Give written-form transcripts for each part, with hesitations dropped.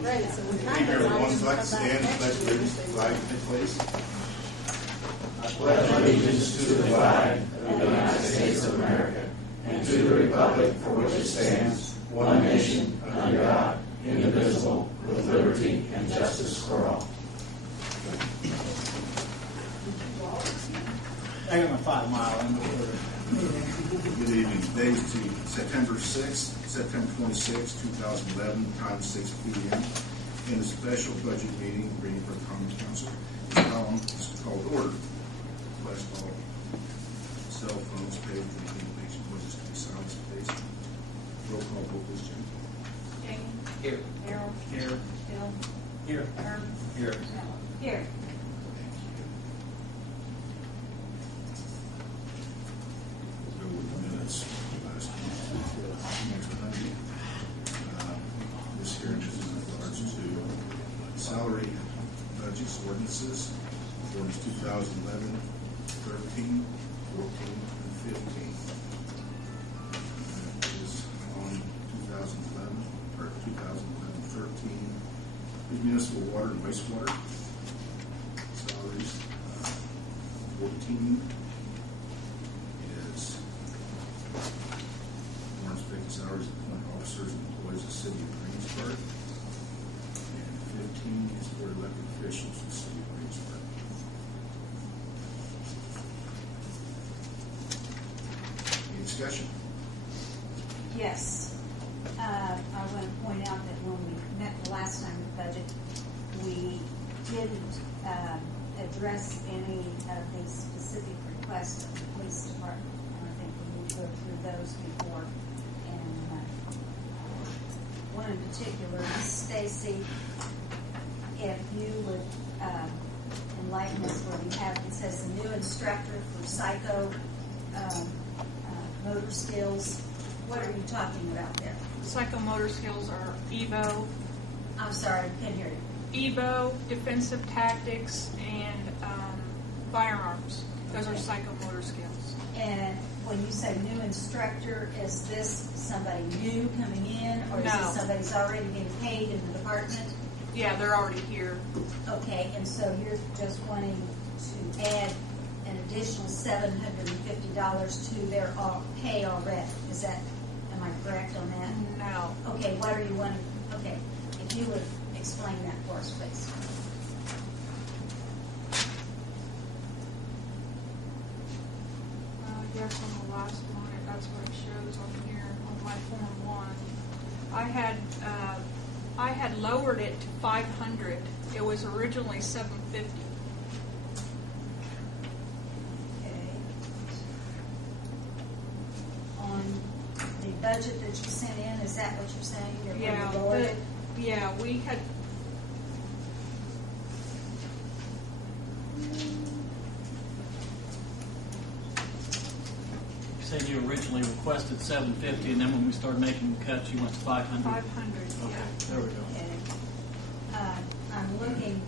great, so we kind of. Everyone, would like to stand and pledge allegiance to the flag, please. I pledge allegiance to the flag of the United States of America and to the republic for which it stands, one nation, under God, indivisible, with liberty and justice for all. I got my 5 mile. Good evening. Today is September 6th, September 26th, 2011, time 6 p.m. In a special budget meeting, Greensburg Common Council. This column is called order. Flash all cell phones, paid for the communication voices to be silenced, please. Roll call vote, please, Jim. Jamie? Here. Harold? Here. Bill? Here. Herb? Here. Alan? Here. Go with the minutes. Last Monday. This hearing is in regards to salary budgets, ordinances, ordinance 2011, 13, 14, and 15. That is on 2011, or 2011, 13, is municipal water and wastewater. Salaries, 14 is warrants fixed salaries of appointed officers and employees of the city of Greensburg. And 15 is for elected officials of the city of Greensburg. Any discussion? Yes. I want to point out that when we met the last time with budget, we didn't address any of the specific requests of the police department. And I think we need to go through those before. And one in particular, Stacy, if you would enlighten us where we have, it says the new instructor for psycho motor skills. What are you talking about there? Psychomotor skills are EVO, I'm sorry, I couldn't hear you. EVO, defensive tactics, and firearms. Those are psychomotor skills. And when you say new instructor, is this somebody new coming in, or is No. this somebody who's already getting paid in the department? Yeah, they're already here. Okay, and so you're just wanting to add an additional $750 to their pay already. Is that, am I correct on that? No. Okay, what are you wanting? Okay, if you would explain that for us, please. Yes, on the last one, that's what it shows on here on my Form 1. I had lowered it to 500. It was originally 750. Okay. On the budget that you sent in, is that what you're saying? You're going Yeah, to lower it? yeah, we had. You said you originally requested 750, and then when we started making cuts, you went to 500. 500, Okay, yeah. there we go. Okay. I'm looking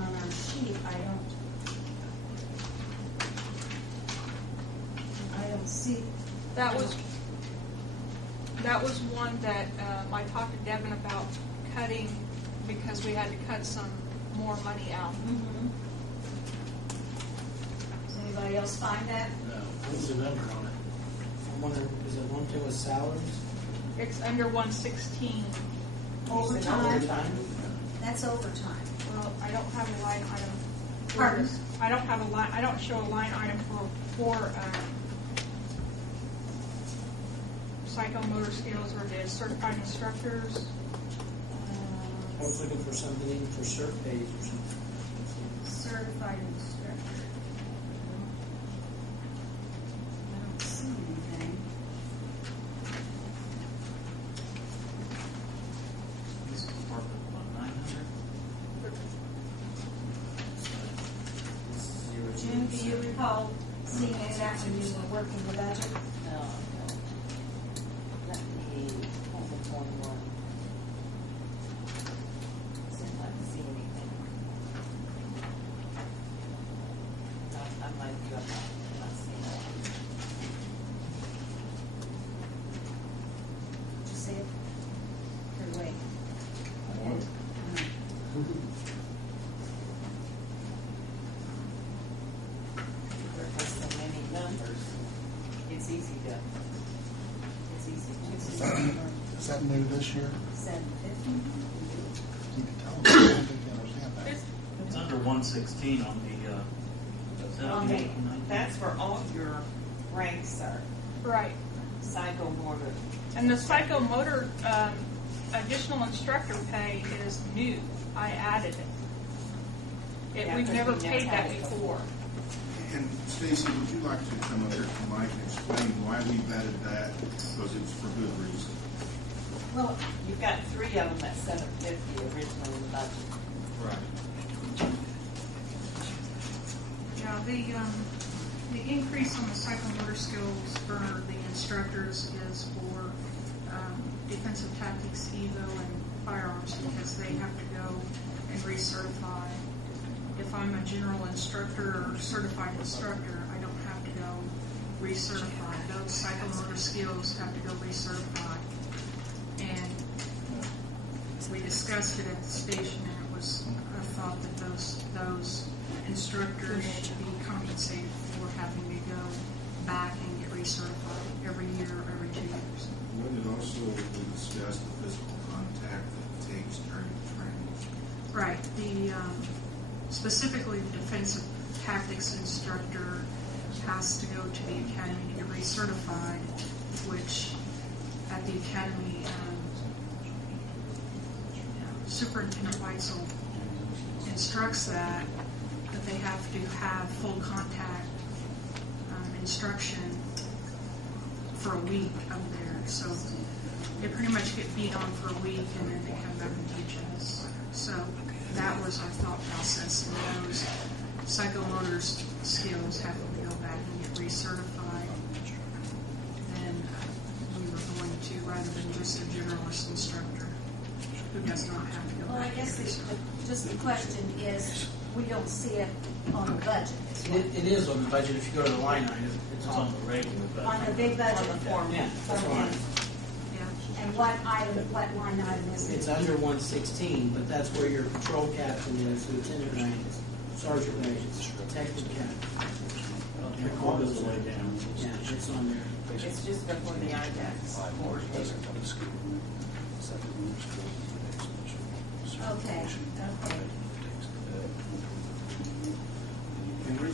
on our sheet. I don't see. That was one that I talked to Devin about cutting because we had to cut some more money out. Mm-hmm. Does anybody else find that? No. What's the number on it? I'm wondering, is it one thing with salaries? It's under 116. Overtime? That's overtime. Well, I don't have a line item. Pardon? I don't have a line. I don't show a line item for psychomotor skills or the certified instructors. I was looking for something for cert pays or something. Certified instructor. I don't see anything. This is department 900. June, do you recall seeing any of that when you were working the budget? No. Let me pull the 21. Since I didn't see anything. No, I might be up. I'm not seeing that. Did you see it? Or wait. that new this year? 750. You can tell them, I don't think they understand that. It's under 116 on the, That's for all your ranks, sir. Right. Psychomotor. And the psychomotor additional instructor pay is new. I added it. Yeah, We've because never we paid had that it before. And Stacy, would you like to come up here to Mike and explain why we've added that? Because it's for good reason. Well, you've got 3 of them at 750 originally in the budget. Right. Yeah, the increase on the psychomotor skills for the instructors is for defensive tactics, EVO, and firearms because they have to go and recertify. If I'm a general instructor or certified instructor, I don't have to go recertify. Those psychomotor skills have to go recertify. And we discussed it at the station, and it was a thought that those instructors should be compensated for having to go back and get recertified every year or every 2 years. Wouldn't it also discuss the physical contact that it takes during the training? Right. Specifically, the defensive tactics instructor has to go to the academy to get recertified, which at the academy, Superintendent Weitzel instructs that they have to have full contact instruction for a week up there. So they pretty much get beat on for a week and then they come back and teach us. So that was our thought process, and those psychomotor skills have to go back and get recertified. And we were going to, rather than just a generalist instructor who does not have to go Well, I back. guess just the question is, we don't see it on the budget. It is on the budget if you go to the line item. it's on the regular budget. On the big budget. On the form. Yeah, that's Okay. fine. Yeah. And what line item is it? It's under 116, but that's where your patrol captain is, lieutenant rank, sergeant rank, detective captain. All goes way down. Yeah, it's on there. It's just before the IDAX board. Okay. And we're-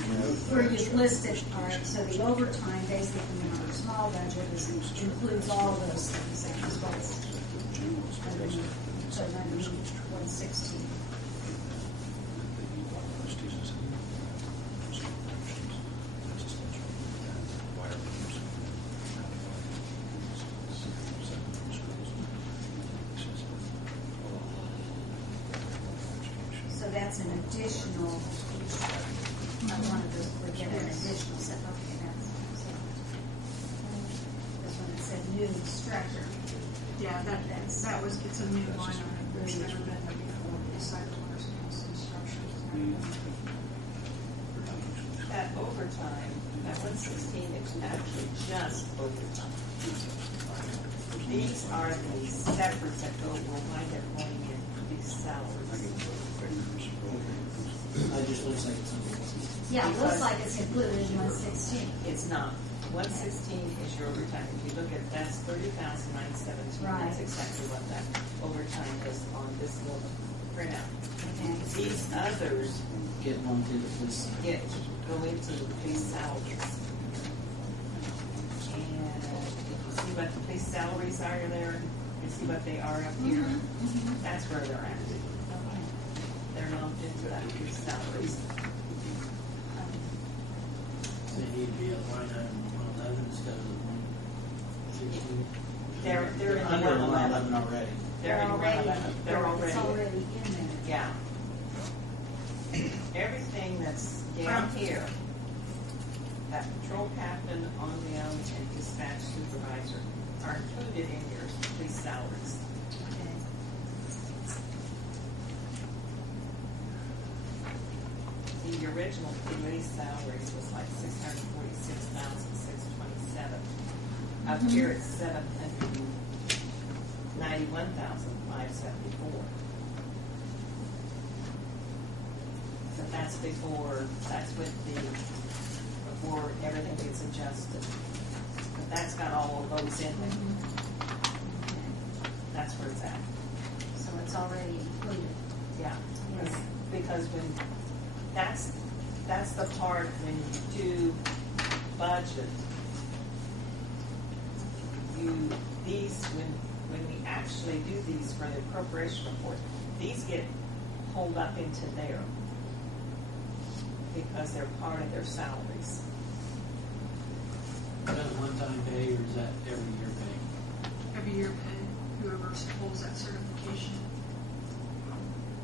Where you've listed, all right, so the overtime basically in our small budget includes all those things, and as well as underneath 116. So that's an additional, I wanted to get an additional set, okay, that's, so. This one, it said new instructor. Yeah, that was, it's a new line item. There's never been there before. The psychomotor skills instruction. That overtime, that 116 is actually just overtime. These are the separates that will wind up going in these salaries. It just looks like it's on the Yeah, it looks like it's included in 116. It's not. 116 is your overtime. If you look at, that's 30,917. Right. That's exactly what that overtime is on this little printout. Okay. These others get lumped into this. go into these salaries. And if you see what the police salaries are there, you see what they are up here. That's where they're at. They're lumped into that police salaries. They need to be a line item 111 instead of 116. They're in the Under 111. 111 already. They're in 111. They're It's already, already in there. yeah. Everything that's down here, that patrol captain, on the own, and dispatch supervisor are included in your police salaries. Okay. The original police salaries was like 646,627. Up here it's 791,574. But that's before everything gets adjusted. But that's got all of those in there. That's where it's at. So it's already included. Yeah. Yes. Because when, that's the part when you do budget, when we actually do these for the appropriation report, these get pulled up into there because they're part of their salaries. Is that a one-time pay or is that every year pay? Every year pay, whoever holds that certification.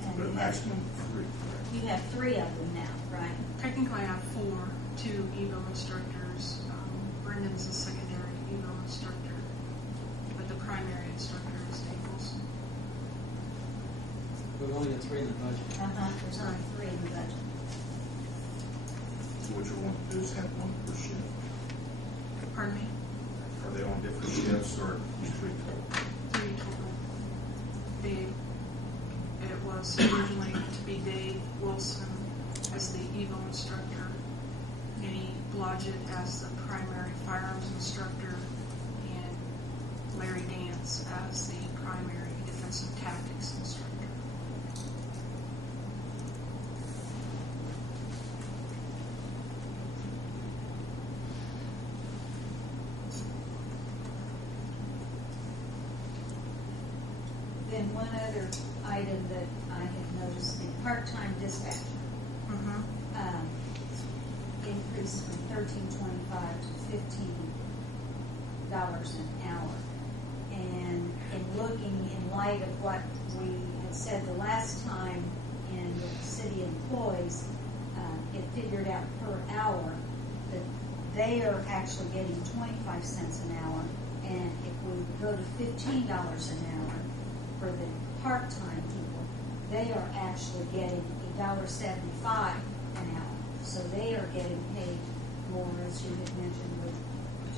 And But a you have- maximum of 3, correct? You have 3 of them now, right? Technically, I have 4, 2 EVO instructors. Brendan's the secondary EVO instructor, but the primary instructor is Dave Wilson. We've only got 3 in the budget. There's only 3 in the budget. So what you want to do is have 1 per shift. Pardon me? Are they on different shifts or just 3 total? 3 total. Dave, it was originally to be Dave Wilson as the EVO instructor, Minnie Blodgett as the primary firearms instructor, and Larry Dance as the primary defensive tactics instructor. Then one other item that I had noticed, the part-time dispatcher increased from $13.25 to $15 an hour. And in looking in light of what we had said the last time in the city employees, it figured out per hour that they are actually getting 25 cents an hour. And if we go to $15 an hour for the part-time people, they are actually getting $1.75 an hour. So they are getting paid more, as you had mentioned,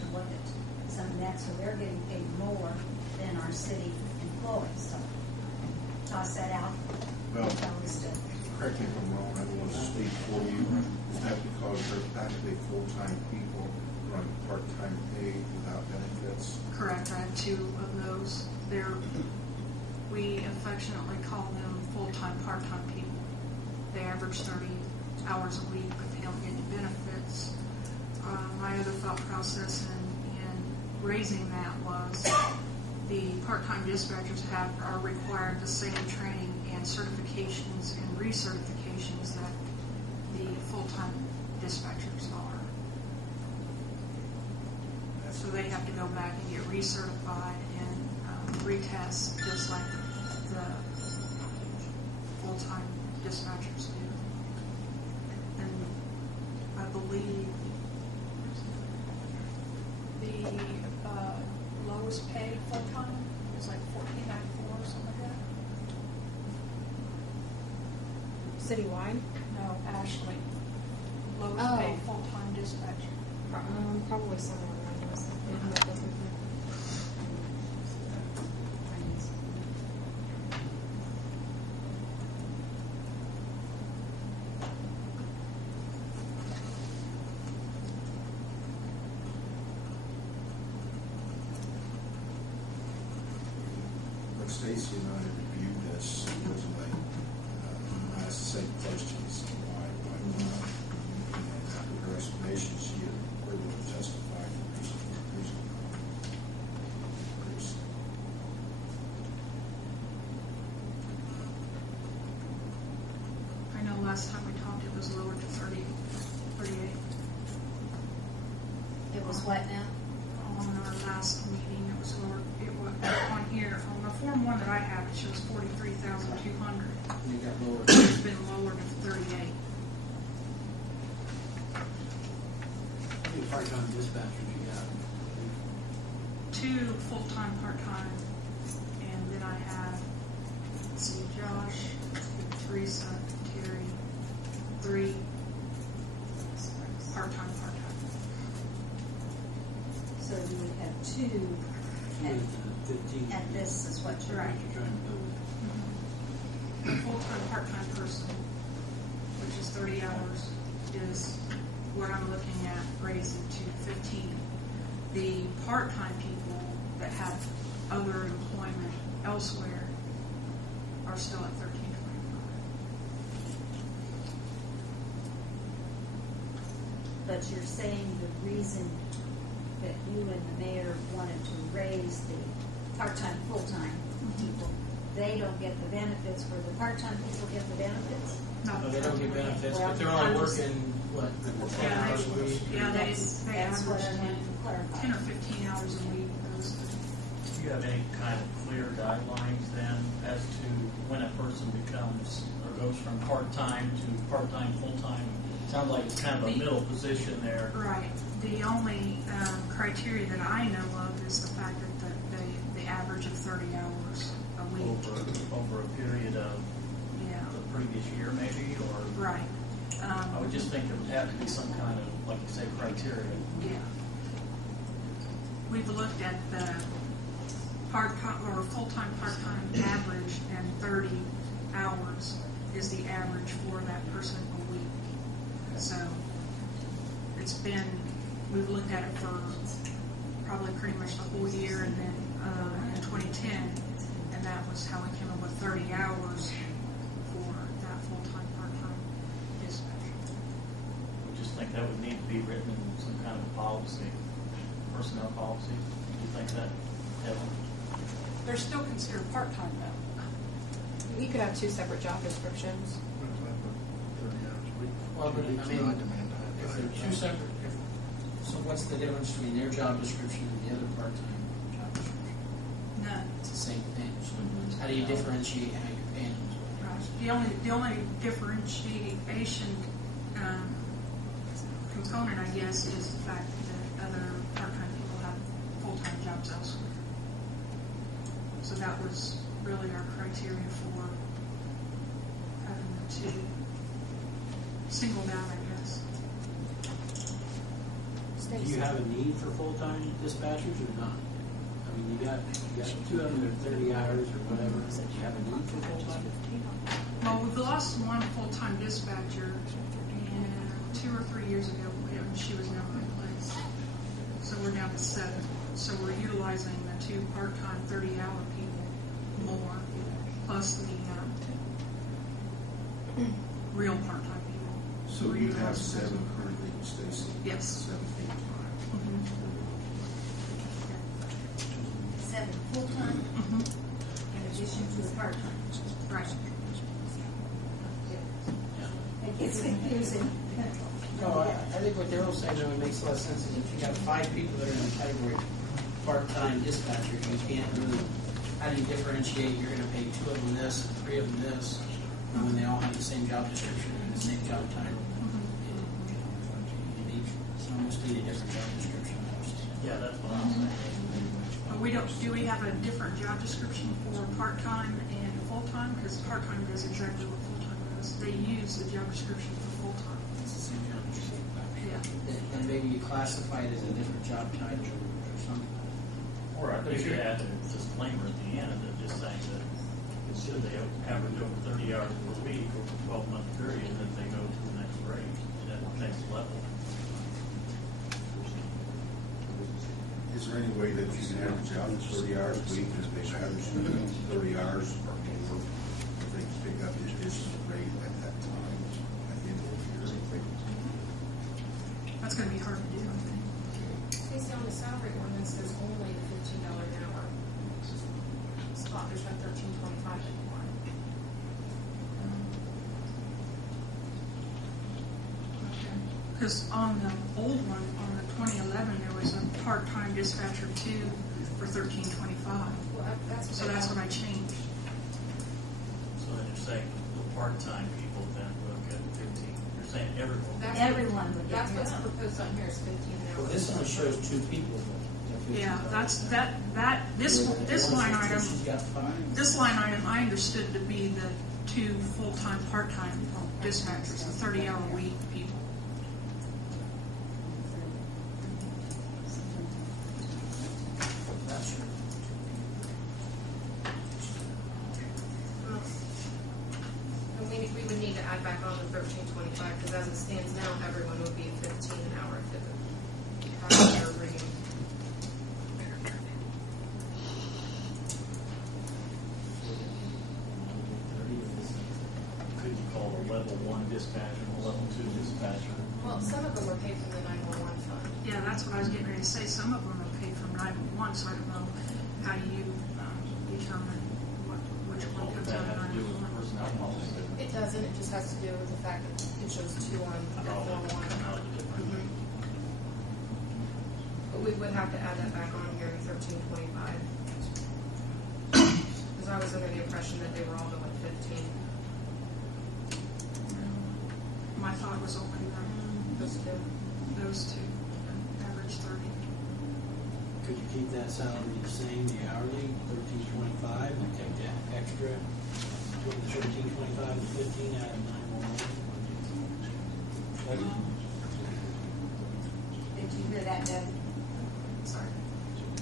to look at some of that. So they're getting paid more than our city employees. So toss that out. Well, Tell us to. correct me if I'm wrong, I don't want to speak for you. Is that because they're practically full-time people who are on part-time pay without benefits? Correct, I have 2 of those. We affectionately call them full-time, part-time people. They average 30 hours a week, but they don't get any benefits. My other thought process in raising that was the part-time dispatchers are required the same training and certifications and recertifications that the full-time dispatchers are. So they have to go back and get recertified and retest just like the full-time dispatchers do. And I believe the lowest paid full-time is like $14.94 or something like that. Citywide? No, Ashley. Lowest Oh. paid full-time dispatcher. Probably somewhere around there. That doesn't matter. But Stacy and I reviewed this originally, I asked the same questions, why not? And after her explanation, she had further justified the reason. I know last time we talked, it was lowered to 38. It was what now? On our last meeting, it was lowered, it was on here, on the Form 1 that I have, it shows 43,200. And it got lower. It's been lowered to 38. How many part-time dispatchers you got? 2 full-time, part-time, and then I have, let's see, Josh, Teresa, Terry, 3 part-time. So you would have 2 Two is 15. at this is what you're Right, right. you're trying to build it. The full-time, part-time person, which is 30 hours, is what I'm looking at raising to 15. The part-time people that have other employment elsewhere are still at $13.25. But you're saying the reason that you and the mayor wanted to raise the part-time, full-time people, they don't get the benefits where the part-time people get the benefits? No, they don't get benefits, Well, but they're only I'm just- working, what, 10 Yeah, hours a week? Yeah, they That's average what I wanted to clarify. 10 or 15 hours a week. Do you have any kind of clear guidelines then as to when a person becomes or goes from part-time to part-time, full-time? Sounds like it's kind of a middle position there. Right. The only criteria that I know of is the fact that the average of 30 hours a week. Over a period of Yeah, the previous year maybe, or? right. I would just think there would have to be some kind of, like you say, criteria. Yeah. We've looked at the part-time or full-time, part-time average, and 30 hours is the average for that person a week. So it's been, we've looked at it for probably pretty much the whole year, and then in 2010, and that was how we came up with 30 hours for that full-time, part-time dispatch. I just think that would need to be written in some kind of policy, personnel policy. Do you think that, Evan? They're still considered part-time though. You could have two separate job descriptions. Well, but I mean, if they're two separate, so what's the difference between their job description and the other part-time job description? None. It's the same thing. So how do you differentiate how you're paying them? Right. The only differentiation component, I guess, is the fact that other part-time people have full-time jobs elsewhere. So that was really our criteria for having the two singled out, I guess. Do you have a need for full-time dispatchers or not? I mean, you got 230 hours or whatever. Do you have a need for full-time? Well, we've lost one full-time dispatcher, and 2 or 3 years ago, she was never replaced. So we're down to 7. So we're utilizing the 2 part-time 30-hour people more, plus the real part-time people. So We're you have utilizing 7 currently, Stacy? Yes. 7 full-time. Mhm. 7 full-time Mhm. in addition to the part-time. Right. It gets confusing. No, I think what Daryl's saying, though, it makes a lot of sense, is if you got 5 people that are in the category part-time dispatcher, you can't really, how do you differentiate, you're gonna pay 2 of them this, and 3 of them this, when they all have the same job description and the same job title? You need, some almost need a different job description. Yeah, that's what I'm saying. But we don't, do we have a different job description for part-time and full-time? Because part-time does exactly what full-time does. They use the job description for full-time. It's the same job description. Yeah. And maybe you classify it as a different job title or something. Or I think you add a disclaimer at the end that just saying that should they average over 30 hours per week over a 12-month period, that they go to the next grade, that next level. Is there any way that you can average out 30 hours a week, if they average 30 hours or more, if they pick up the additional rate at that time, at the end of the year? That's gonna be hard to do, I think. Based on the salary ordinance, there's only the $15 an hour spot. There's no $13.25 anymore. Because on the old one, on the 2011, there was a part-time dispatcher 2 for $13.25. Well, that's So that's what I changed. So then you're saying the part-time people then will get 15. You're saying everyone. Everyone would get That's what's that. proposed on here is 15 an hour. Well, this only shows 2 people. Yeah, this line item, She's got 5. this line item I understood to be the 2 full-time, part-time dispatchers, the 30-hour week people. Not sure. And we would need to add back on the $13.25, because as it stands now, everyone would be at 15 an hour if it was their reading. level 1 dispatcher and a level 2 dispatcher. Well, some of them were paid from the 911 fund. Yeah, that's what I was getting ready to say. Some of them are paid from 911, so I don't know how do you determine which one What would comes that out of have to do with 911. personnel policy? It doesn't, it just has to do with the fact that it shows 2 on the form 1. Mm-hmm. But we would have to add that back on here in 1325. Because I was under the impression that they were all going 15. My thought was only Those two. those two, average 30. Could you keep that salary the same, the hourly, 1325, and take that extra, put the 1325 and 15 out of 911? Did you hear that, Doug? Sorry.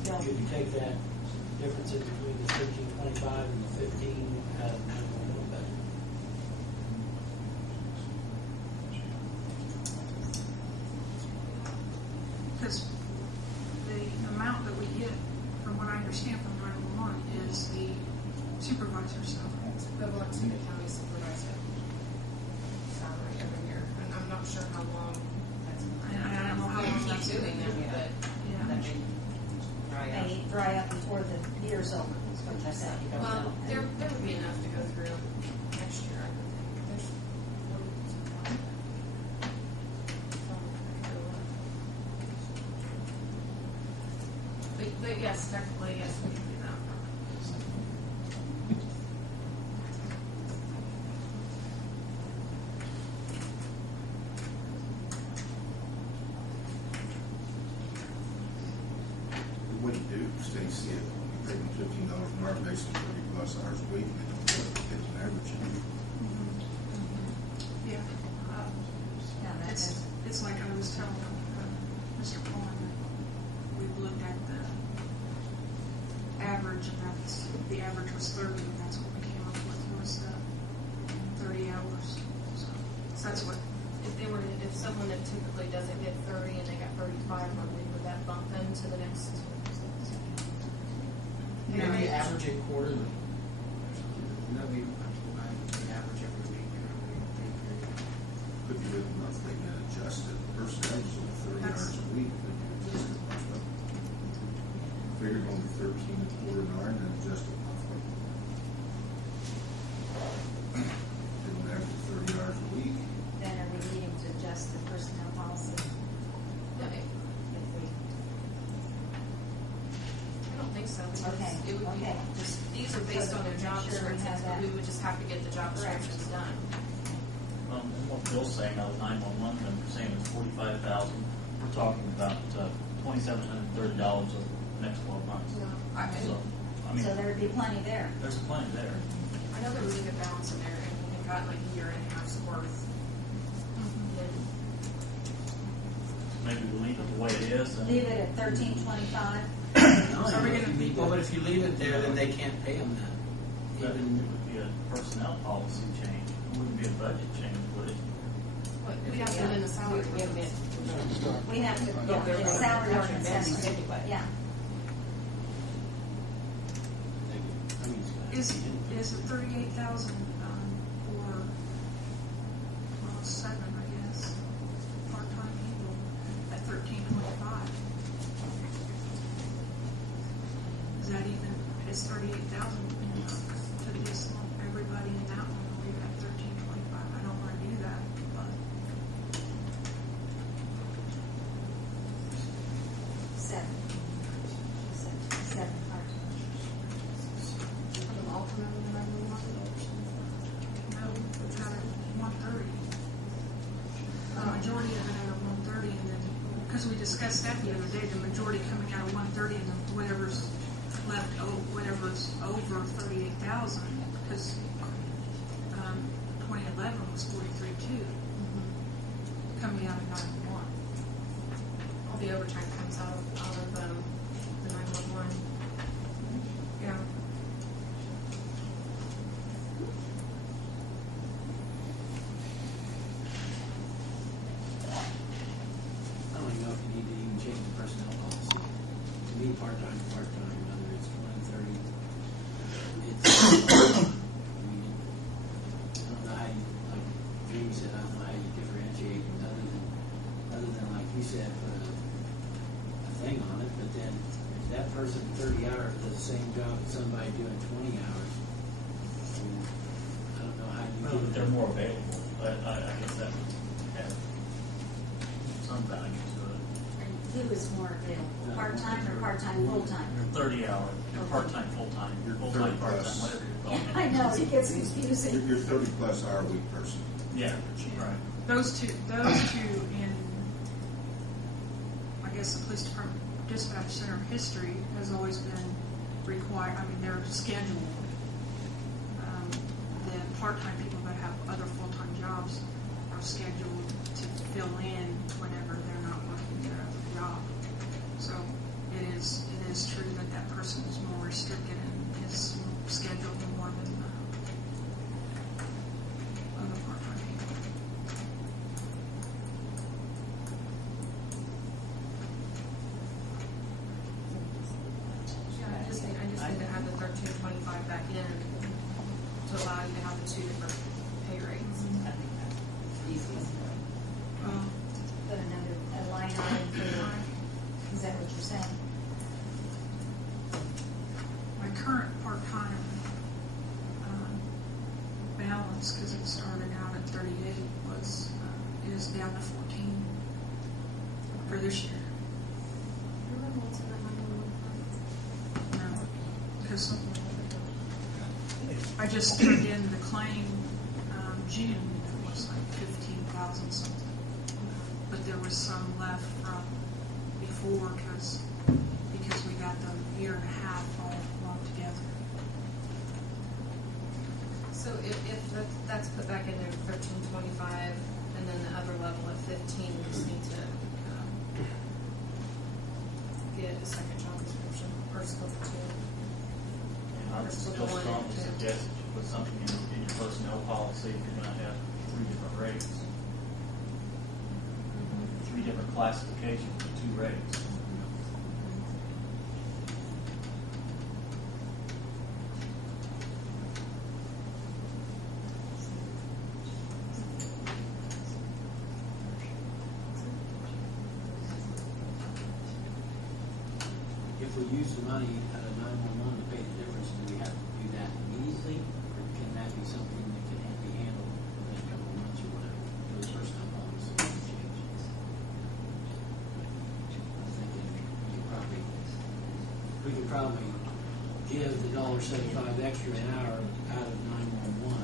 Bill? Could you take that difference in between the 1325 and the 15 out of 911 budget? Because the amount that we get, from what I understand from 911, is the supervisor's salary. It's equivalent to the county supervisor salary every year. And I'm not sure how long And I don't know how long we that's keep doing that, but Yeah. That may dry out. They dry up before the year's over, is what you said. You don't well, know. there would be enough to go through next year. I would think. There's but yes, technically, yes, we can do that. What you do, Stacy, you pay them $15 an hour, basically 30+ hours a week, and they don't get it as an average. Yeah. Yeah, that's, It's like I was telling Mr. Coleman that we've looked at the average, and that's, the average was 30, and that's what we came up with, was 30 hours. So that's what, If someone that typically doesn't get 30 and they got 35, would that bump them to the next? You know, we average it quarterly. No, we average every week. Could be with monthly and adjusted. First average is only 30 hours a week, but you adjust it monthly. Figured on the 13 and quarter an hour and then adjust it monthly. Didn't average 30 hours a week. then are we needing to adjust the personnel policy No, if we, I don't think so. Because okay, It would be, okay, just. these are based on their job Make sure we have descriptions, but that. we would just have to get the job Correct. descriptions done. And what Bill's saying, now 911, and we're saying it's 45,000. We're talking about $2,730 over the next 12 months. So, I mean, So there would be plenty there. there's plenty there. I know there was a good balance in there, and we had got like a year and a half's worth. And Maybe we leave it the way it is. And Leave it at 1325. No, Are we if gonna- you leave- well, but if you leave it there, then they can't pay them that. But it Even, would be a personnel policy change. It wouldn't be a budget change, would it? we have to amend the salary. We have been- We have to, Yeah, yeah, they're the gonna- salary they're ordinance gonna has amend to, anyway. yeah. I mean, Is it 38,000 for, well, 7, I guess, part-time people at 1325? Is that even, is 38,000 to just lump everybody in that one and leave it at 1325? I don't want to do that, but Seven. Seven part-time. For them all come out of the 911. no, we've got it 130. Majority of it out of 130, and then, because we discussed that the other day, the majority coming out of 130, and then whatever's left, whatever's over 38,000, because 2011 was 43.2, coming out of 911. All the overtime comes out of the 911. Yeah. I don't even know if you need to even change the personnel policy. To me, part-time, whether it's 20, 30, it's, I mean, I don't know how you, like, said, put a thing on it, but then if that person 30 hours does the same job as somebody doing 20 hours, I don't know how you Well, get they're more available, but I guess that would have some value to it. And who is more available, part-time or part-time, full-time? You're 30 hours, you're part-time, full-time, you're full-time, 30 part-time, plus. whatever you're Yeah, calling it. I know, it gets confusing. You're 30-plus hour week person. Yeah, right. Those two in, I guess, the police department dispatch center history has always been required, I mean, they're scheduled. The part-time people that have other full-time jobs are scheduled to fill in whenever they're not working their other job. So it is true that that person is more restricted and is scheduled more than other part-time people. Yeah, I just need to have the 1325 back in to allow you to have the two different pay rates. I think that's the easiest way. Put a line item for, is that what you're saying? My current part-time balance, because it started out at 38, is down to 14 for this year. Remember what's in that money? No, because I just turned in the claim June, it was like 15,000 something. But there was some left from before because we got the year and a half all lumped together. So if that's put back in there, 1325, and then the other level at 15, we just need to get a second job description or scope of two. And I would still strongly suggest that you put something in your personnel policy if you're going to have 3 different rates. 3 different classifications for 2 rates. If we use the money out of 911 to pay the difference, do we have to do that immediately? Or can that be something that can be handled in a couple of months or whatever? For the first time policy changes. I think we could probably give the $1.75 extra an hour out of 911.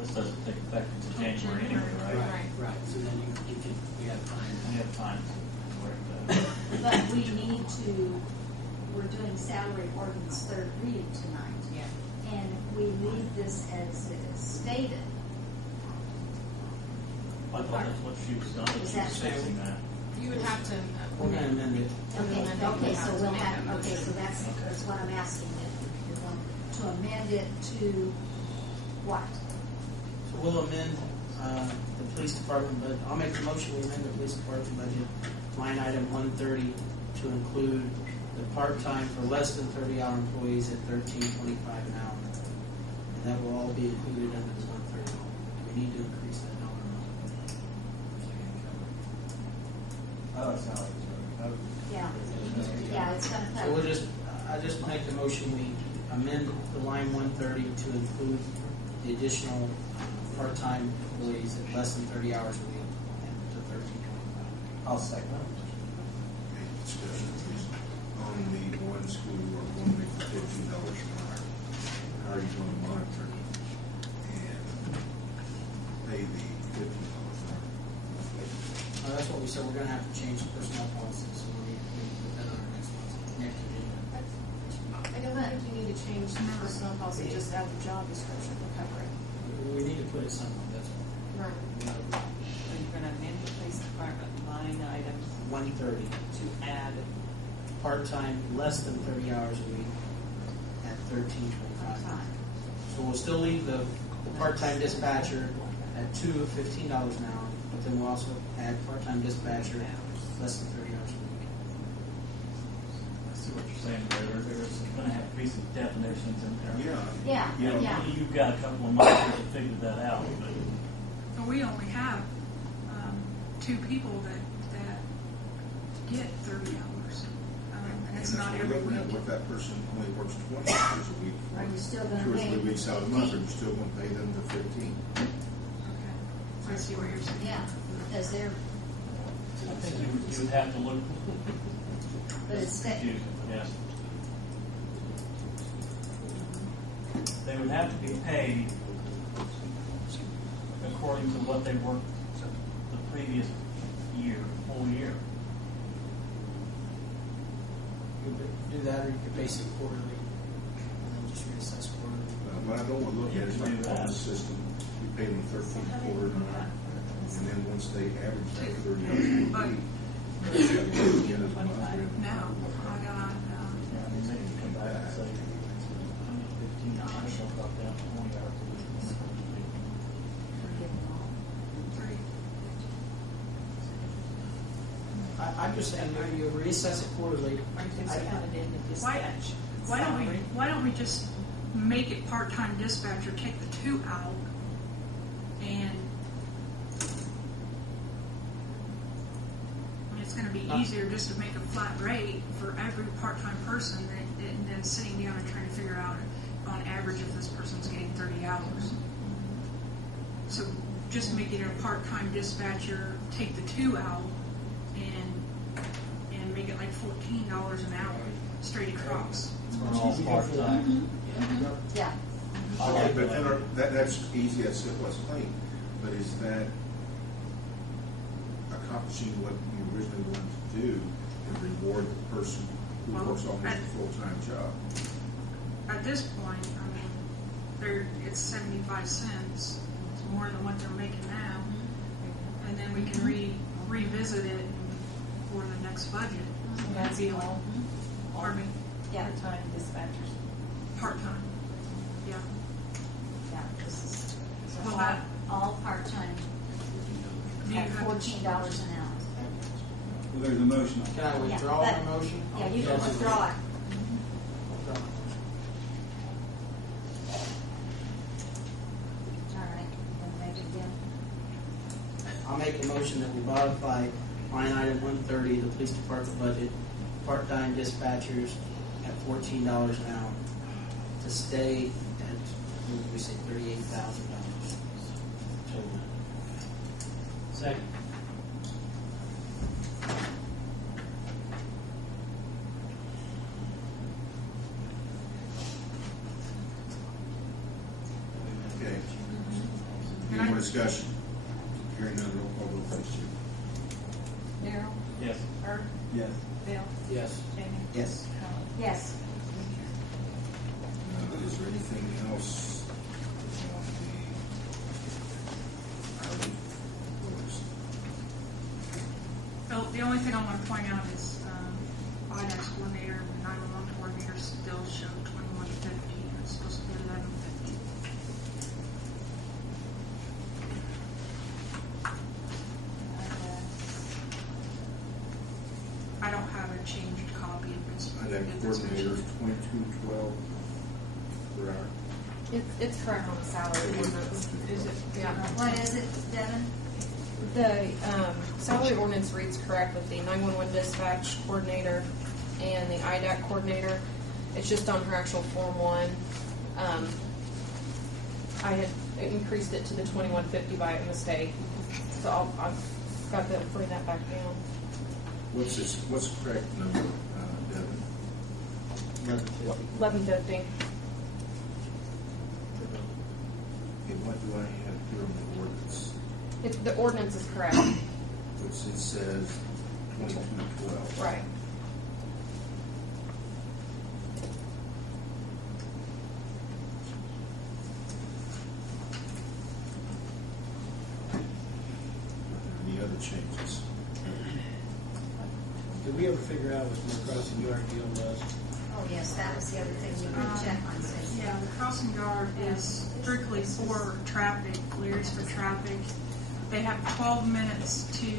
This doesn't take effect until January anyway, right? Right, so then we have time. We have time to work that. But we need to, we're doing salary ordinance third reading tonight. Yeah. And we leave this as it is stated. I thought that's what she was done, Is she that was fixing that. You would have to. We're going to amend it. Okay, so we'll have, okay, so that's what I'm asking, that you're going to amend it to what? So we'll amend the police department, but I'll make the motion, we amend the police department budget, line item 130, to include the part-time for less than 30-hour employees at $13.25 an hour. And that will all be included under the 130. We need to increase that dollar amount. Yeah, yeah, it's gonna So cover. I just make the motion, we amend the line 130 to include the additional part-time employees at less than 30 hours a week and to 13.25. I'll second that. Okay, discussion, please. On the one school who are going to make $15 an hour, how are you going to monitor and pay the $15 an hour? That's what we said, we're gonna have to change the personnel policy, so we put that on our next agenda. I don't think you need to change the personnel policy, just add the job description to cover it. We need to put it somewhere, that's what. Right. So you're gonna amend the police department line item 130, to add part-time, less than 30 hours a week at $13.25. So we'll still leave the part-time dispatcher at $15 an hour, but then we'll also add part-time dispatcher less than 30 hours a week. I see what you're saying there. There's going to have to be some definitions in there. Yeah, You know, yeah. you've got a couple of months to figure that out, but But we only have 2 people that get 30 hours. And it's And not that's every what we're looking at. week. What if that person only works 20 hours a week? Are you still for gonna 2 or pay 3 weeks out of the month, or 15? you still going to pay them the 15? Okay. I see what you're saying. Yeah, because they're, I think you would have to look. but it's, Yes. They would have to be paid according to what they worked the previous year, whole year. You could do that, or you could base it quarterly, and then just reassess quarterly. What I don't want to look at is like the bonus system. You pay them 13 quarter, and then once they average that 30 hours a But week, at the end of the month, no, I got, Yeah, I mean, they can come back and say, I need 15 hours, I'll drop down to 20 hours a week. forgive them all. 3. I'm just saying, you reassess it quarterly. Or you can just count it in the Why, dispatch. why don't we just make it part-time dispatcher, take the 2 out, and I mean, it's gonna be easier just to make a flat rate for every part-time person than sitting down and trying to figure out on average if this person's getting 30 hours. So just make it a part-time dispatcher, take the 2 out, and make it like $14 an hour, straight across. For all part-time. Yeah. I Okay, like but that. then that's easy, that's simple, that's clean. But is that accomplishing what you originally wanted to do and reward the person who Well, works almost a full-time job? At this point, I mean, it's 75 cents. It's more than what they're making now. And then we can revisit it for the next budget. And that's all, Pardon me? Yeah. part-time dispatchers. Part-time. Yeah. Yeah, this is, so Well, all, that- all part-time Do you at have- $14 an hour. Well, there's a motion on Can I withdraw Yeah, my motion? Yeah, you can withdraw it. All right, then make it again. I'll make a motion that we modify line item 130, the police department budget, part-time dispatchers at $14 an hour, to stay at, what did we say, $38,000 total. Second. Okay. Any more discussion? Hearing none, roll call vote, please, Chief. Darryl? Yes. Herb? Yes. Bill? Yes. Jamie? Yes. Colin? Yes. Is there anything else on the hourly orders? The only thing I want to point out is, IDAX coordinator and 911 coordinator still show 2150, and it's supposed to be 1150. I don't have a changed copy of this. I got coordinators, 2212 per hour. It's correct on the salary ordinance. Is it? Yeah. What is it, Devin? The salary ordinance reads correct with the 911 dispatch coordinator and the IDAC coordinator. It's just on her actual Form 1. I had increased it to the 2150 by mistake. So I've got to bring that back down. What's the correct number, Devin? 1150. And what do I have here on the ordinance? The ordinance is correct. Which it says 2212. Right. Any other changes? Did we ever figure out what the crossing yard deal was? Oh, yes, that was the other thing we would check on, Stacy. Yeah, the crossing guard is strictly for traffic, clears for traffic. They have 12 minutes to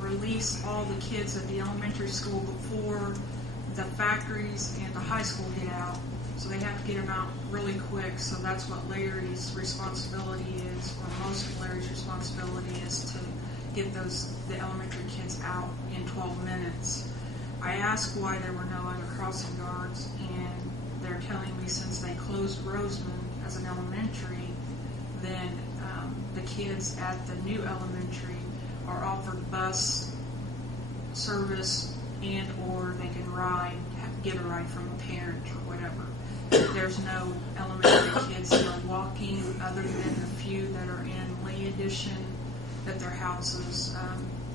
release all the kids at the elementary school before the factories and the high school get out. So they have to get them out really quick, so that's what Larry's responsibility is, or most of Larry's responsibility is to get the elementary kids out in 12 minutes. I asked why there were no other crossing guards, and they're telling me since they closed Roseman as an elementary, then the kids at the new elementary are offered bus service and or they can get a ride from a parent or whatever. There's no elementary kids that are walking other than the few that are in Lee Edition, that their houses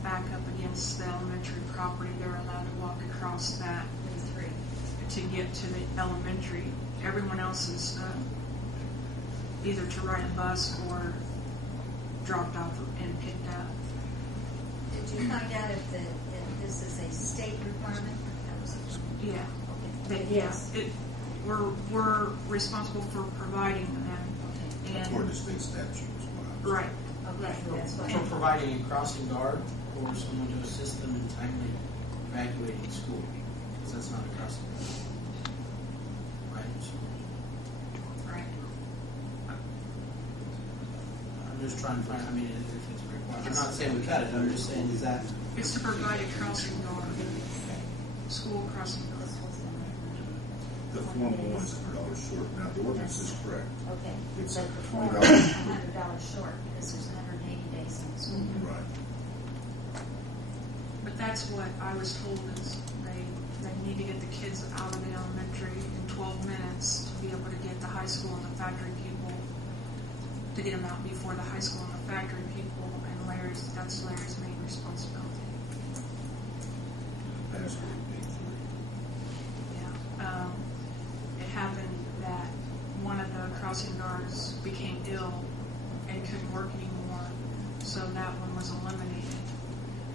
back up against the elementary property. They're allowed to walk across that to get to the elementary. Everyone else is either to ride a bus or dropped off and picked up. Did you find out if this is a state requirement? Yeah. Okay. Yes. We're responsible for providing them. And According to state statute as well. right. Okay, that's what. For providing a crossing guard or someone to assist them in timely evacuating school, because that's not a crossing guard. Right? Right. I'm just trying to find, I mean, if it's required. I'm not saying we cut it, I'm just saying, is that, It's to provide a crossing guard, school crossing guard. The Form 1 is $100 short. Now, the ordinance is correct. Okay. It's But the $20. form is $100 short because there's 180 days in the school year. Right. But that's what I was told is they need to get the kids out of the elementary in 12 minutes to be able to get the high school and the factory people, to get them out before the high school and the factory people, and that's Larry's main responsibility. Password being Yeah. It happened that one of the crossing guards became ill and couldn't work anymore, so that one was eliminated.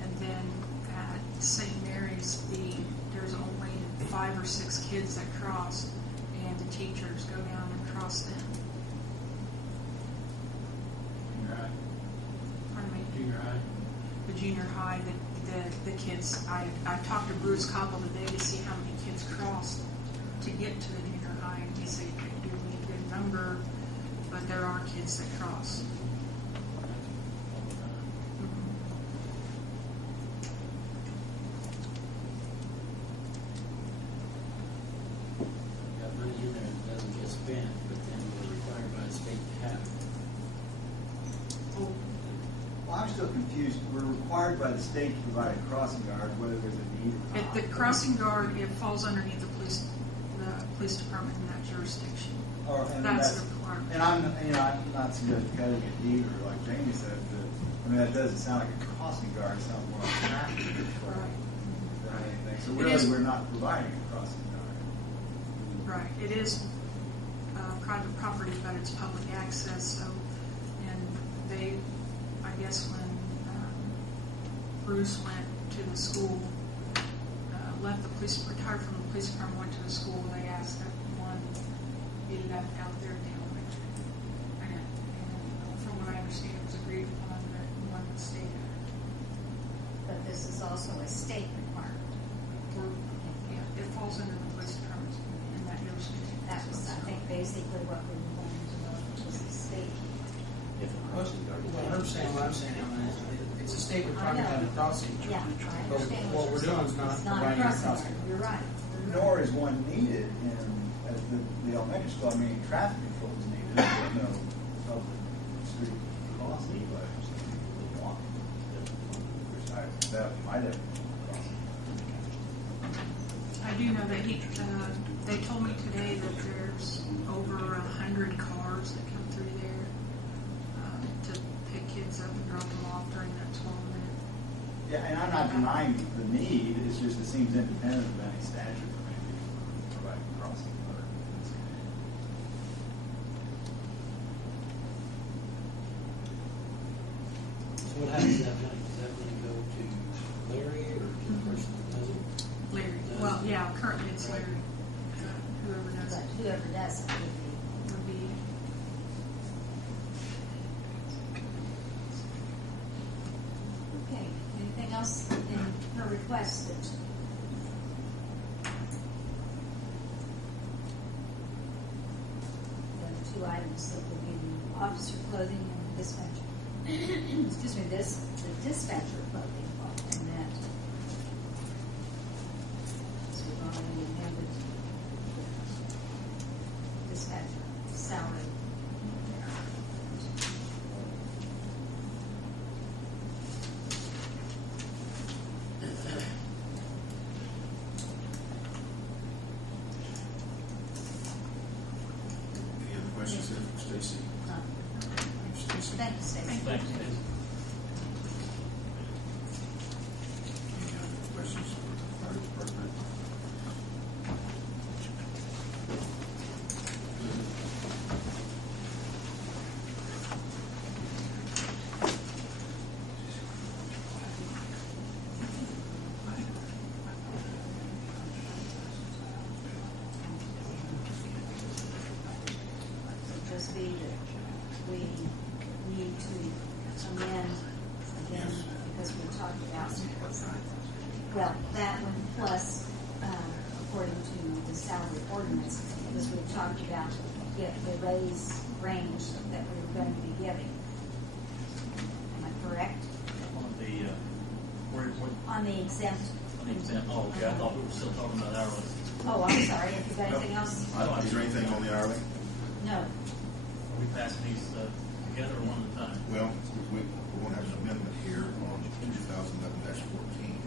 And then at St. Mary's, there's only 5 or 6 kids that cross, and the teachers go down and cross them. Junior high. Pardon me? Junior high. The junior high, the kids, I talked to Bruce Koppel today to see how many kids crossed to get to the junior high, and he said he couldn't give me a good number, but there are kids that cross. Got money in there that doesn't get spent, but then we're required by the state to have it. Well, I'm still confused. We're required by the state to provide a crossing guard, whether there's a need or not. The crossing guard, it falls underneath the police department in that jurisdiction. And That's the requirement. And I'm not suggesting cutting a deed or like Jamie said, but I mean that doesn't sound like a crossing guard. It sounds more like a traffic control than anything. So It really, is- we're not providing a crossing guard. Right, it is private property, but it's public access, so, and they, I guess when Bruce went to the school, retired from the police department, went to the school, they asked that one be left out there in the elementary. And from what I understand, it was agreed upon that one would stay there. But this is also a state requirement. Yeah, it falls under the police department in that jurisdiction. That was, I think, basically what we were wanting to know, which was the state. If a crossing guard. what I'm saying, Ellen, is it's a state requirement to have a crossing. Yeah, I But understand what we're doing is not It's not a providing a crossing crossing guard, guard. you're right. Nor is one needed at the elementary school. I mean, traffic control is needed. There's no public street crossing, but people walk. That might have crossing. I do know that they told me today that there's over 100 cars that come through there to pick kids up and drop them off during that 12-minute. Yeah, and I'm not denying the need. It's just it seems independent of any statute for maybe providing crossing guard. So what happens to that money? Does that money go to Larry or to the person that does it? Larry, well, yeah, currently it's Larry. Whoever does But it whoever does it would be. would be. Okay, anything else in her request that? The two items that would be the officer clothing and dispatcher. excuse me, the dispatcher clothing, and that. So we've already amended dispatcher salary. Any other questions there from Stacy? Stacy? Thank you, Stacy. Thanks, Steve. Any other questions for the fire department? Just be that we need to amend again, because we talked about, well, that one plus, according to the salary ordinance, because we talked about the raise range that we were going to be giving. Am I correct? On the, what, On the exempt. on the example, oh, okay, I thought we were still talking about hourly. Oh, I'm sorry, have you got anything else? Is there anything on the hourly? No. Are we passing these together or one at a time? Well, we're going to have an amendment here on 2011-14.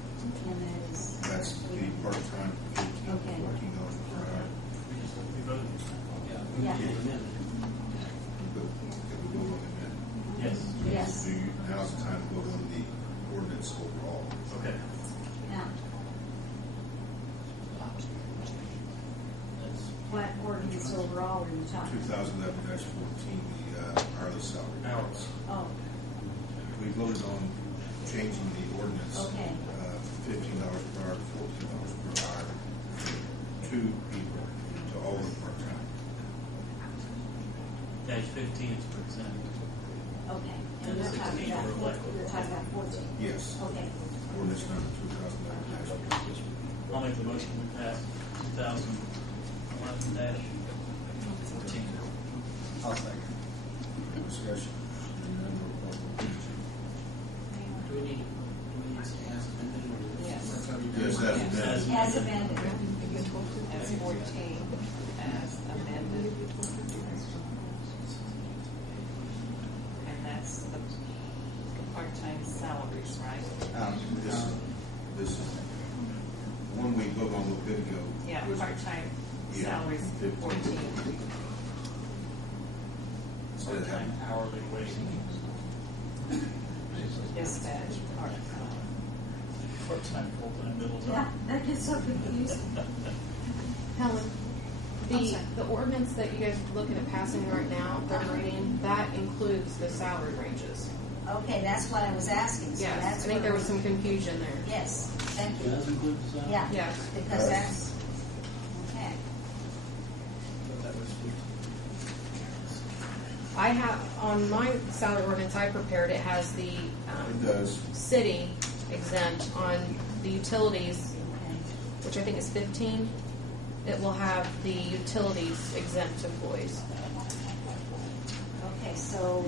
And that is. That's the part-time, Okay. $14 per hour. We voted. Yeah. But if we vote on the amendment, Yes. Yes. so now's the time to vote on the ordinance overall. Okay. Now, That's what ordinance overall are you talking about? 2011-14, the hourly salary. hours. Oh, We voted on changing the ordinance. Okay. $15 per hour to $14 per hour for 2 people to all the part-time. Dash 15 is for example. okay. And And the you're talking 16 about, were elected. you're talking about 14. Yes. Okay. Ordinance number 2011-14. I'll make the motion we pass 2011-14. I'll second. Discussion. Hearing none, roll call vote, please. Do we need to say as amended or? Yes. That's how you do Yes, it? as amended. As amended. As 14, as amended. And that's the part-time salaries, right? This is the one we voted on a little bit ago. Yeah, was- part-time Yeah, salaries, 14. Instead of having, Hourly wage. Dispatch, part-time. Part-time, full-time, middle Yeah, time. that gets so confusing. Helen, I'm sorry. the ordinance that you guys are looking at passing right now, third reading, that includes the salary ranges. Okay, that's what I was asking. So Yes, I that's think where there was we- some confusion there. Yes, thank you. Does include the salary? Yeah. Yes. Because that's, okay. But that was 15. I have, on my salary ordinance I prepared, it has the it does. city exempt. On the utilities, Okay. which I think is 15, it will have the utilities exempt employees. Okay, so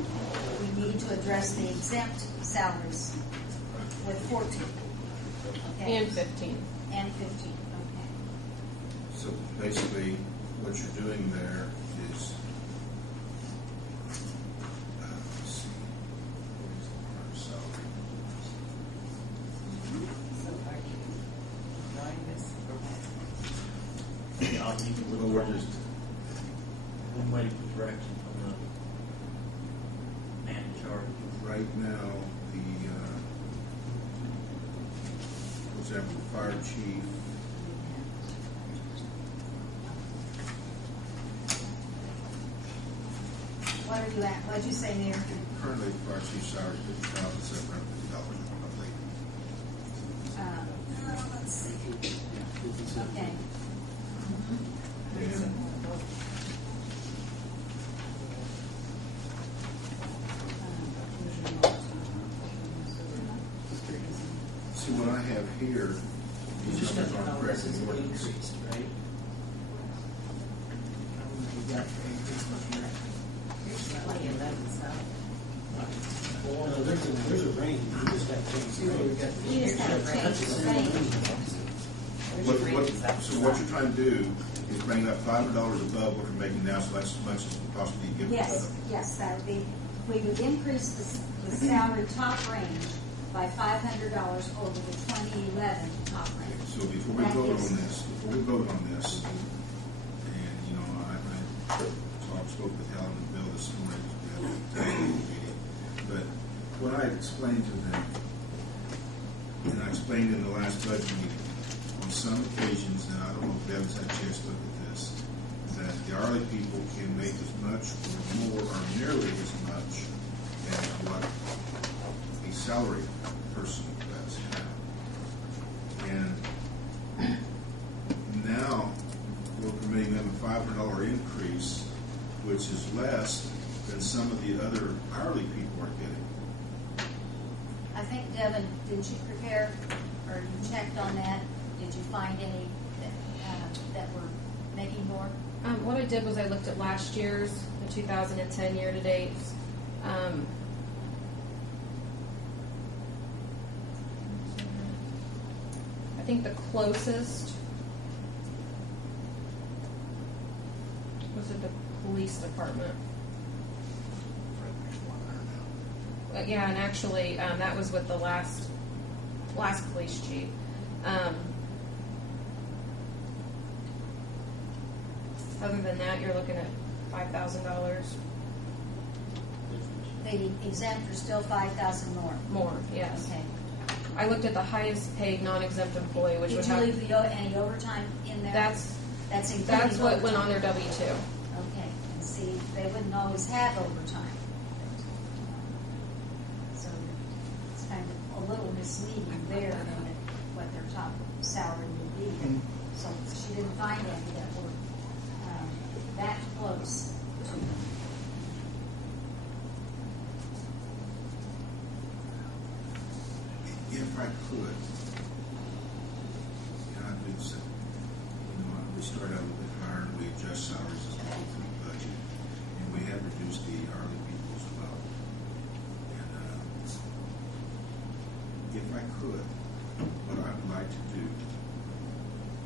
we need to address the exempt salaries with 14. Okay. And 15. And 15, okay. So basically, what you're doing there is, let's see, what is the current salary? So are you knowing this? Yeah, I'll need to Well, look we're for just, I'm waiting for direction from the man in charge. right now, the, for example, the fire chief, What are you at, what'd you say, Mayor? currently the fire chief's salary is $50,750, I believe. Let's see. Yeah, 57. Okay. And see, what I have here, You these just got numbers to aren't know correct this in is the ordinance. increased, right? You got increased this year. Here's 2011 salary. 4, There's a range, you just have to change the range. We just have to change the range. So what you're trying to do is bring that $500 above what you're making now, so that's as much as you possibly give. Yes, that would be, we would increase the salary top range by $500 over the 2011 top range. So before we vote on this, and, you know, I spoke with Helen and Bill this morning, we had a meeting, but what I explained to them, and I explained in the last budget meeting, on some occasions, and I don't know if Devin's had a chance to look at this, that the hourly people can make as much or more or nearly as much as what a salary person does have. And now we're permitting them a $500 increase, which is less than some of the other hourly people are getting. I think, Devin, did you prepare, or you checked on that? Did you find any that were making more? What I did was I looked at last year's, the 2010 year-to-date. I think the closest was at the police department. Yeah, and actually, that was with the last police chief. Other than that, you're looking at $5,000 The exempt are still 5,000 more. more. Yes. Okay. I looked at the highest paid non-exempt employee, which Did would you have. leave any overtime in there? That's including That's what went overtime. on their W-2. Okay, and see, they wouldn't always have overtime. So it's kind of a little misleading there in what their top salary would be. So she didn't find any that were that close to them. If I could, and I do say, you know, we start out a little bit higher and we adjust salaries as we go through the budget, and we have reduced the hourly people as well. And if I could, what I would like to do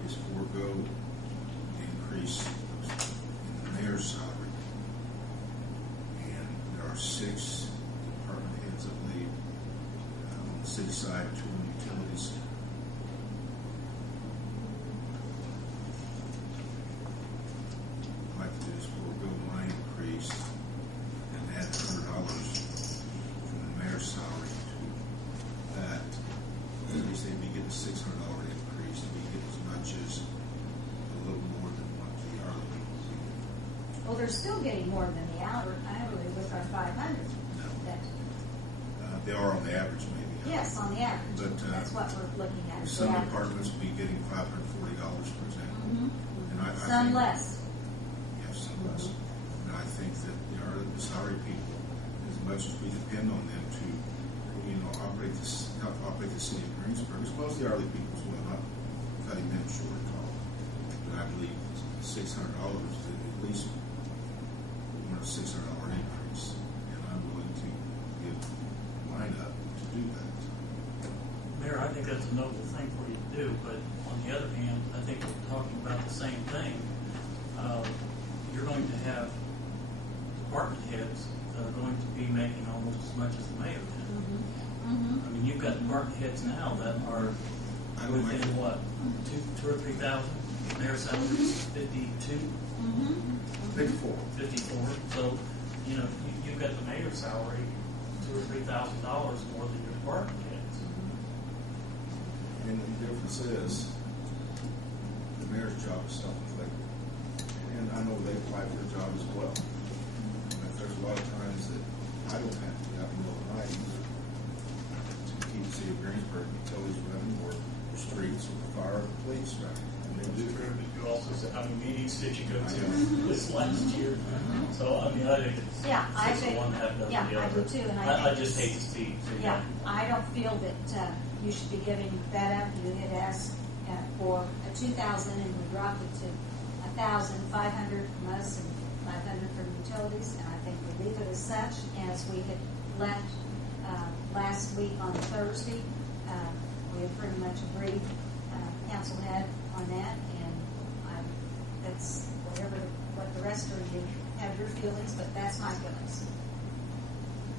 is forego the increase in the mayor's salary. And there are 6 department heads, I believe, on the city side, 2 on utilities. I'd like to do is forego my increase and add $100 from the mayor's salary to that. At least they'd be getting a $600 increase, and we get as much as a little more than what the hourly people do. Well, they're still getting more than the hourly with our 500. No. That, They are on the average, maybe. yes, on the average. But, That's what we're looking at. Some the average. departments will be getting $540, for example. And I Some think, less. Yes, some less. And I think that the salary people, as much as we depend on them to, you know, help operate the city of Greensburg, as well as the hourly people as well, not cutting them short at all. But I believe $600 is at least a $600 increase, and I'm willing to give mine up to do that. Mayor, I think that's a noble thing for you to do, but on the other hand, I think we're talking about the same thing. You're going to have department heads that are going to be making almost as much as the mayor did. I mean, you've got department heads now that are within what, 2 or 3,000? Mayor salaries 52, 54. 54. So, you know, you've got the mayor's salary $2,000 or $3,000 more than your department heads. And the difference is, the mayor's job is self-inflicted. And I know they apply for their job as well. But there's a lot of times that I don't have to be out in the middle of the night either to keep the city of Greensburg utilities running, or the streets, or the fire, or the police running. And they do. You also said how many meetings did you go to this last year? So, I mean, I think it's Yeah, I six think, of one, half dozen yeah, of the I other. do too, and I just hate to see. Yeah, I don't feel that you should be giving that up. You had asked for a 2,000, and we dropped it to 1,000, 500 from us and 500 from utilities, and I think we leave it as such as we had left last week on Thursday. We have pretty much agreed, council had on that, and that's what the rest of you have your feelings, but that's my feelings.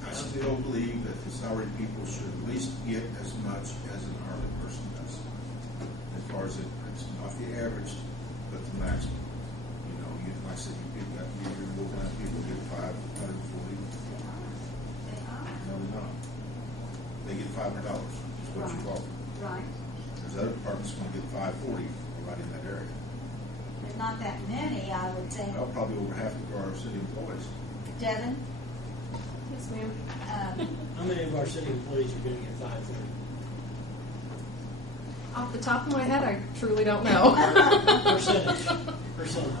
I still believe that the salaried people should at least get as much as an hourly person does. As far as it's not the average, but the maximum. You know, like I said, you're looking at people who get $540. They are. No, they're not. They get $500, is what you offer. Right. There's other departments going to get $540 right in that area. There's not that many, I would think. Well, probably over half of our city employees. Devin? Yes, ma'am. How many of our city employees are going to get 540? Off the top of my head, I truly don't know. Percentage.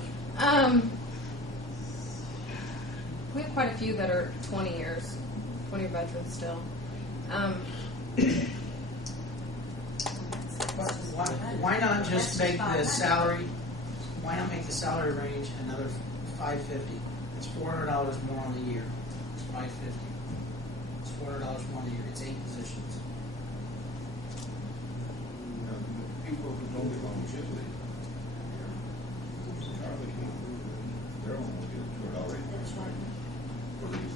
We have quite a few that are 20 years, 20 veterans still. Why not just make the salary? Why not make the salary range another $550? It's $400 more on the year. It's $550. It's $400 more on the year. It's 8 positions. You know, the people who don't get longevity, they're only going to get a $200 increase, right? For these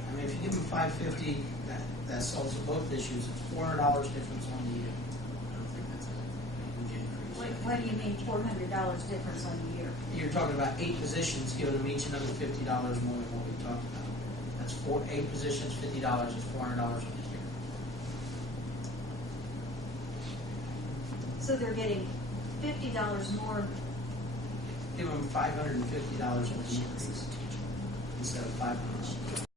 I mean, if you give them $550, that solves both issues. It's $400 difference on the year. I don't think that's a huge increase. What do you mean $400 difference on the year? You're talking about 8 positions, giving them each another $50 more than what we talked about. That's 8 positions, $50 is $400 a year. So they're getting $50 more. Give them $550 with the increase instead of $500.